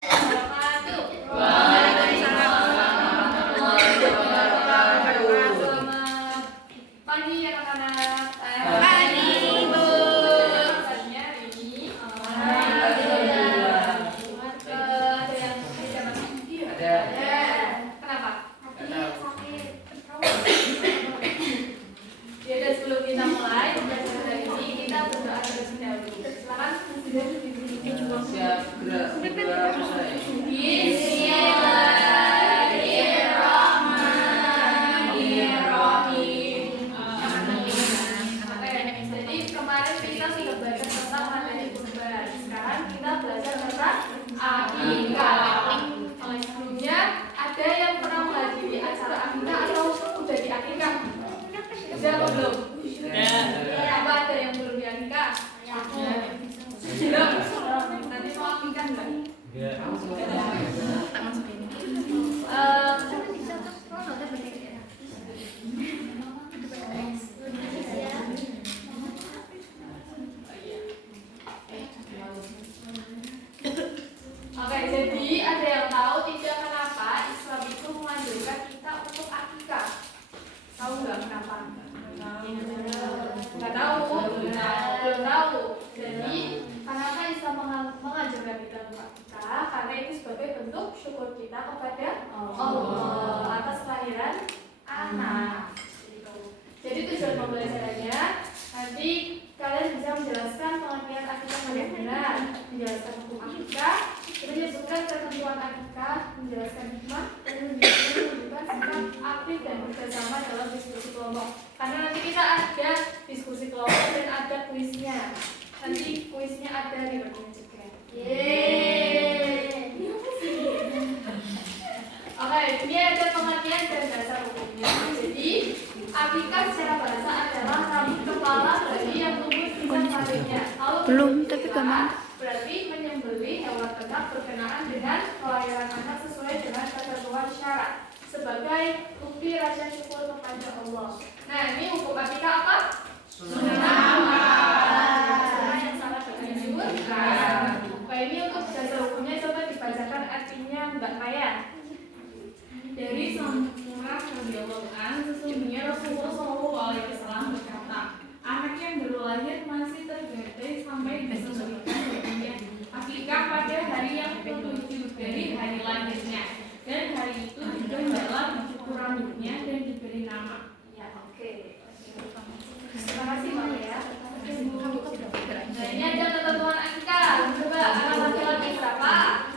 Waalaikumsalam warahmatullahi wabarakatuh. Selamat pagi anak-anak. Pagi, Bu. Rasanya ini ada yang bisa masuk? Ada. Kenapa? Sakit. Ya, dan sebelum kita mulai pembelajaran hari ini, kita berdoa terlebih dahulu. Silakan. Bismillahirrahmanirrahim. Jadi kemarin kita sudah belajar tentang materi kurban. Sekarang kita belajar tentang akikah. Sebelumnya ada yang pernah menghadiri acara akikah atau sudah di akikah? Sudah atau belum? Apa ada yang belum di akikah? Belum. Nanti mau akikah enggak? Tak masuk ini. Oke, jadi ada yang tahu tidak kenapa Islam itu menganjurkan kita untuk akikah? Tahu nggak kenapa? Nggak tahu, belum tahu. Jadi kenapa Islam menganjurkan kita untuk akikah? Karena itu sebagai bentuk syukur kita kepada Allah atas kelahiran anak. Jadi tujuan pembelajarannya nanti kalian bisa menjelaskan pengertian akikah dengan benar, menjelaskan hukum akikah, menyebutkan ketentuan akikah, menjelaskan hikmah, dan menunjukkan sikap aktif dan bersama dalam diskusi kelompok. Karena nanti kita ada diskusi kelompok dan ada kuisnya. Nanti kuisnya ada di bagian juga. Oke, ini ada pengertian dan dasar hukumnya. Jadi akikah secara bahasa adalah rambut kepala bayi yang tumbuh di sampingnya. Belum, tapi gampang. Berarti menyembelih hewan ternak berkenaan dengan kelahiran anak sesuai dengan ketentuan syarat sebagai bukti rasa syukur kepada Allah. Nah, ini hukum akikah apa? Sunnah yang sangat dianjurkan. Nah, ini untuk dasar hukumnya coba dibacakan artinya Mbak Maya. Dari Samurah radhiyallahu anhu, sesungguhnya Rasulullah SAW berkata, anak yang baru lahir masih tergadai sampai disembelihkan baginya akikah pada hari yang ketujuh dari hari lahirnya, dan hari itu juga hendaklah dicukur rambutnya dan diberi nama. Ya, oke. Terima kasih Mbak Maya. Nah, ini ada ketentuan akikah. Coba anak laki-laki berapa?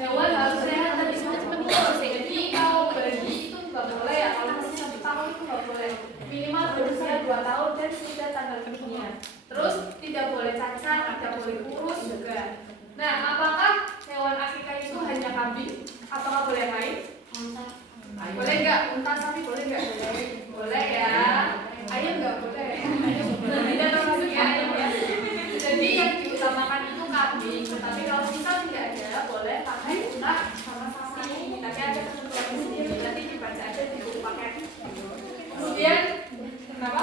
Hewan harus sehat dan bisa tumbuh. Jadi kalau bayi itu nggak boleh ya, kalau masih 1 tahun itu nggak boleh. Minimal berusia 2 tahun dan sudah tanggal lahirnya. Terus tidak boleh cacat, tidak boleh kurus juga. Nah, apakah hewan akikah itu hanya kambing? Apakah boleh yang lain? Boleh nggak? Unta sapi boleh nggak? Boleh ya. Ayam nggak boleh. Tidak termasuk ya ayam ya. Jadi yang diutamakan itu kambing. Tetapi kalau kita tidak ada, boleh pakai unta sama sapi. Tapi ada ketentuan sendiri. Nanti dibaca aja di buku paket. Kemudian, kenapa?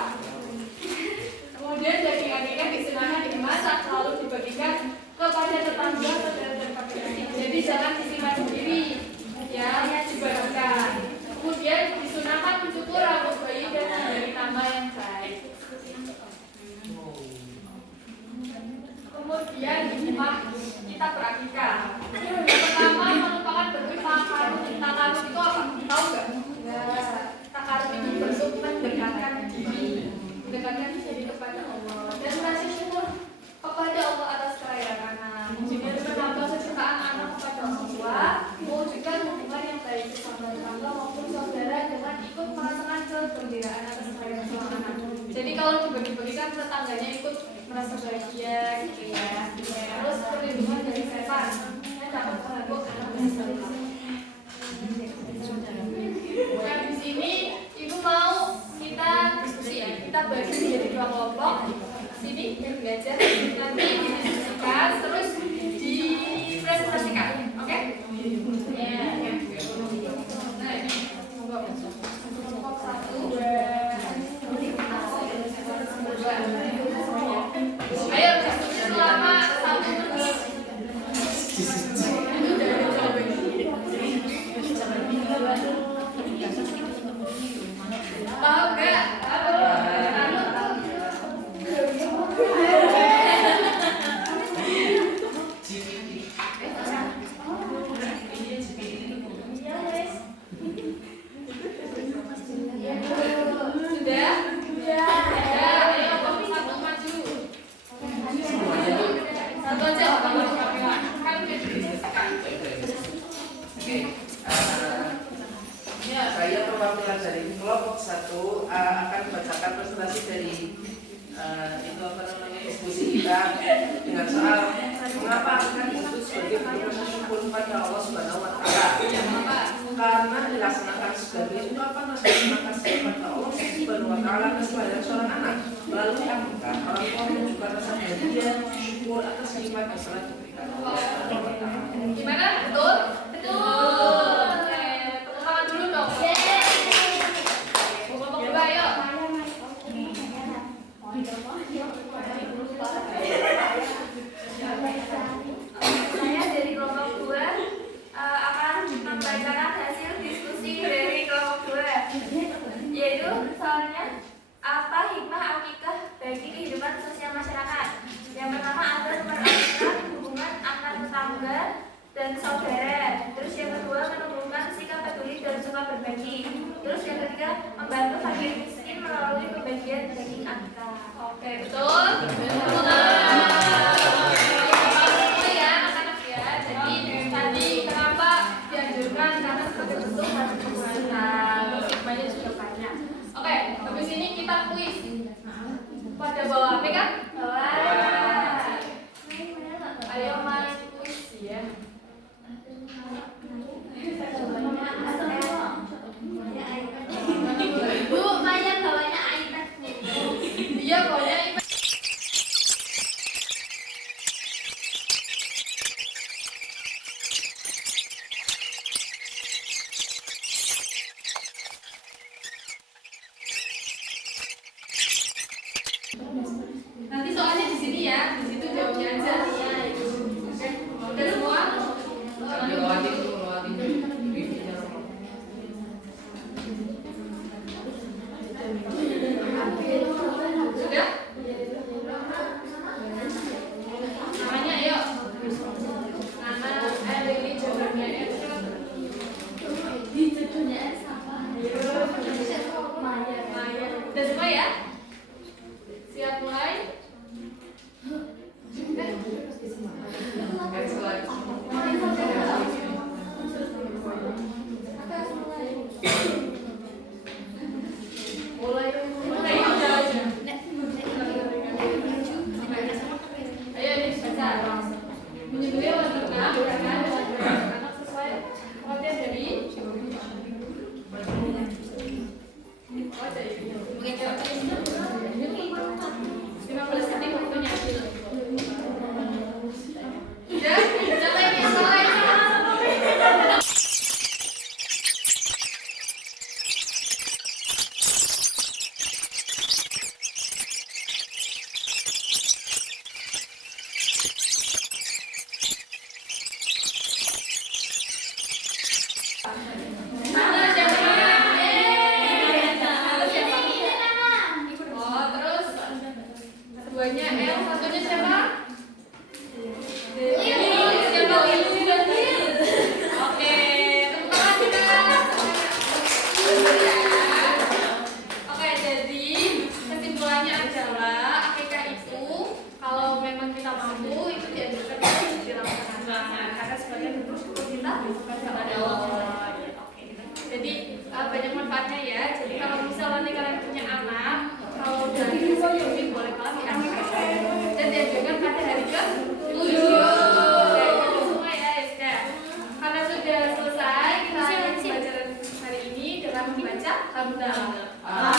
Kemudian daging akikah disengaja dimasak lalu dibagikan kepada tetangga, saudara dan kerabat. Jadi jangan disimpan sendiri, ya, dibagikan. Kemudian disunahkan mencukur rambut bayi dan memberi nama yang baik. Kemudian di rumah kita berakikah. Yang pertama merupakan bentuk takarub. Takarub itu apa? Tahu nggak? Ya, takarub itu bentuk mendekatkan diri, mendekatkan diri kepada Allah dan kasih syukur kepada Allah atas kelahiran anak. Kemudian menambah kecintaan anak kepada orang tua, mewujudkan hubungan yang baik bersama tetangga maupun saudara dengan ikut merasakan kegembiraan atas kelahiran seorang anak. Jadi kalau dibagi-bagikan tetangganya ikut merasa bahagia gitu ya. Terus perlindungan dari setan yang dapat mengganggu anak bersalah. Nah, di sini ibu mau kita diskusi ya. Kita bagi menjadi 2 kelompok. Sini yang belajar nanti didiskusikan terus dipresentasikan. Oke? Ya. Nah, ini kelompok 1, 2, perwakilan dari kelompok 1 akan membacakan presentasi dari itu apa namanya diskusi kita dengan soal mengapa akan disebut sebagai bentuk syukur kepada Allah Subhanahu wa Ta'ala. Karena dilaksanakan sebagai ungkapan rasa terima kasih kepada Allah Subhanahu wa Ta'ala atas kelahiran seorang anak. Melalui akikah, orang tua menunjukkan rasa bahagia, syukur atas nikmat yang telah diberikan Allah Subhanahu wa Ta'ala. Gimana? Betul? Betul. Oke, tepuk tangan dulu dong. Kelompok 2 yuk. Saya dari kelompok 2 akan membacakan hasil diskusi dari kelompok 2, yaitu soalnya apa hikmah akikah bagi kehidupan sosial masyarakat. Yang pertama agar mempererat hubungan antar tetangga dan saudara. Terus yang kedua menumbuhkan sikap peduli dan suka berbagi. Terus yang ketiga membantu fakir miskin melalui pembagian daging akikah. Oke, betul? Betul. Ya, anak-anak ya. Jadi tadi kenapa dianjurkan karena sebagai bentuk hasil kebaikan. Terus hikmahnya juga banyak. Oke, habis ini kita kuis. Pada bawa HP kan? Bawa. Ayo main kuis ya. Bu, Maya bawanya iPad. Iya, bawanya iPad. Nanti soalnya di sini ya, di situ jawabnya aja. Oke, udah semua? Sudah? Namanya ayo. Nana, Lili, jawabnya ya. Maya. Udah semua ya? Siap mulai? Mulai aja. Ayo nih baca. Menyebutnya warna anak sesuai pengertian dari keduanya L, satunya siapa? Siapa? Oke, tepuk tangan kita. Oke, jadi kesimpulannya adalah akikah itu kalau memang kita mampu itu dianjurkan untuk dilaksanakan karena sebagai bentuk syukur kita kepada Allah. Jadi banyak manfaatnya ya. Jadi kalau misalnya nanti kalian punya anak, kalau dari ini boleh banget diakikahkan dan diajarkan pada hari ke-7. Semua ya, sudah. Karena sudah selesai, kita akan pelajaran hari ini dengan membaca hamdalah.